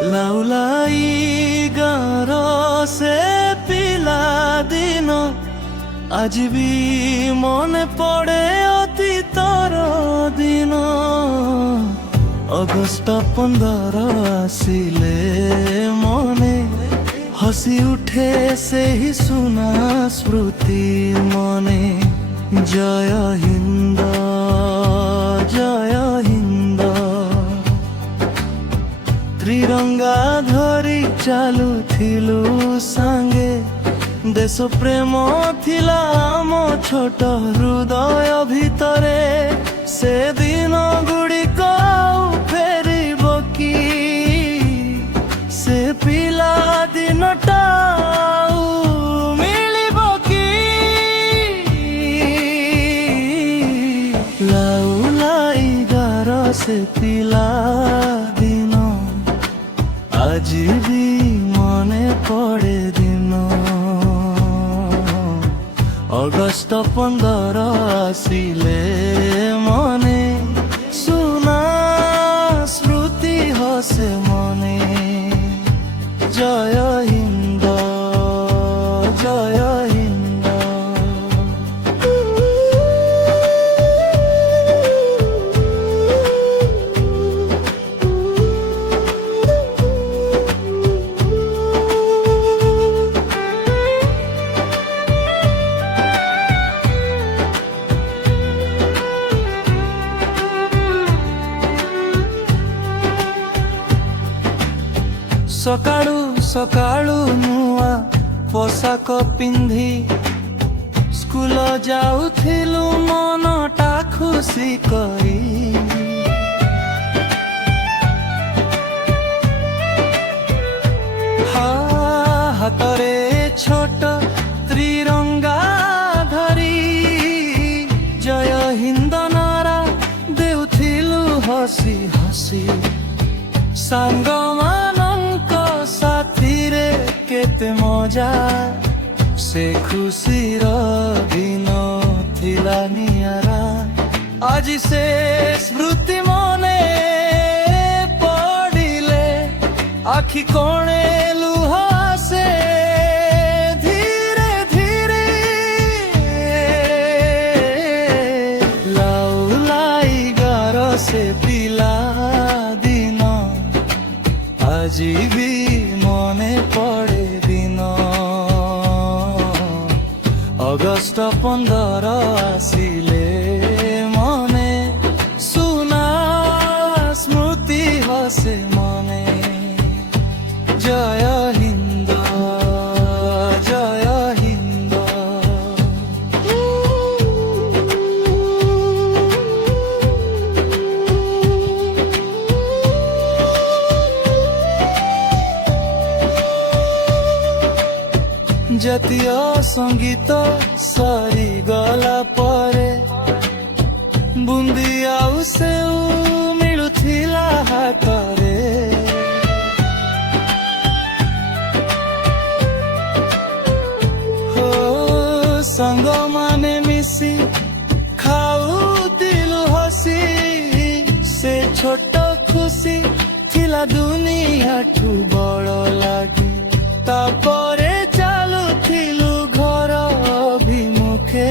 ଲାଉଲାଇ ଗାଁର ସେ ପିଲା ଦିନ ଆଜି ବି ମନେ ପଡ଼େ ଅତୀତର ଦିନ। ଅଗଷ୍ଟ 15 ଆସିଲେ ମନେ ହସି ଉଠେ ସେହି ସୁନା ସ୍ମୃତି ମନେ। ଜୟ ହିନ୍ଦ ଜୟ ହିନ୍ଦ ତ୍ରିରଙ୍ଗା ଧରି ଚାଲୁଥିଲୁ ସାଙ୍ଗେ। ଦେଶ ପ୍ରେମ ଥିଲା ଆମ ଛୋଟ ହୃଦୟ ଭିତରେ। ସେ ଦିନ ଗୁଡ଼ିକ ଆଉ ଫେରିବ କି? ସେ ପିଲା ଦିନଟା ଆଉ ମିଳିବ କି? ଲାଉଲାଇ ଗାଁର ସେ ପିଲା ଦିନ ଆଜି ବି ମନେ ପଡ଼େ ଦିନ। ଅଗଷ୍ଟ 15 ଆସିଲେ ମନେ ସୁନା ସ୍ମୃତି ହସେ ମନେ। ଜୟ ହିନ୍ଦ ଜୟ ହିନ୍ଦ। ସକାଳୁ ସକାଳୁ ନୂଆ ପୋଷାକ ପିନ୍ଧି ସ୍କୁଲ ଯାଉଥିଲୁ ମନଟା ଖୁସି କରି। ହାତରେ ଛୋଟ ତ୍ରିରଙ୍ଗା ଧରି ଜୟ ହିନ୍ଦ ନାରା ଦେଉଥିଲୁ ହସି ହସି। ସାଙ୍ଗମାନଙ୍କ ସାଥିରେ କେତେ ମଜା, ସେ ଖୁସିର ଦିନ ଥିଲା ନିଆରା। ଆଜି ସେ ସ୍ମୃତି ମନେ ପଡ଼ିଲେ ଆଖି କୋଣେ ଲୁହ ଆସେ ଧୀରେ ଧୀରେ। ଲାଉଲାଇ ଗାଁର ସେ ପିଲା ଦିନ ଆଜି ବି ମନେ ପଡ଼େ ଦିନ। ଅଗଷ୍ଟ 15 ଆସିଲେ ମନେ ସୁନା ସ୍ମୃତି ହସେ ମନେ। ଜୟ ହିନ୍ଦ ଜୟ ହିନ୍ଦ। ଜାତୀୟ ସଙ୍ଗୀତ ସରିଗଲା ପରେ ବୁନ୍ଦି ଆଉ ସେଉ ମିଳୁଥିଲା ହାତରେ। ସାଙ୍ଗମାନେ ମିଶି ଖାଉଥିଲୁ ହସି। ସେ ଛୋଟ ଖୁସି ଥିଲା ଦୁନିଆଠୁ ବଡ଼ ଲାଗି। ତାପରେ ଚାଲୁଥିଲୁ ଘର ଅଭିମୁଖେ।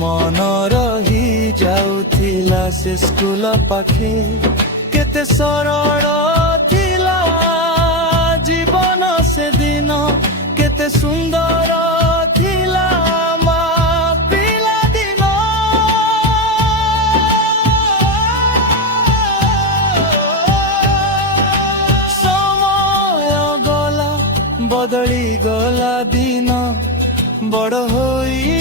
ମନ ରହି ଯାଉଥିଲା ସେ ସ୍କୁଲ ପାଖେ। କେତେ ସରଳ ଥିଲା ଜୀବନ ସେଦିନ, କେତେ ସୁନ୍ଦର ଥିଲା ମା ପିଲାଦିନ। ସମୟ ଗଲା ବଦଳି ଗଲା ଦିନ, ବଡ଼ ହୋଇ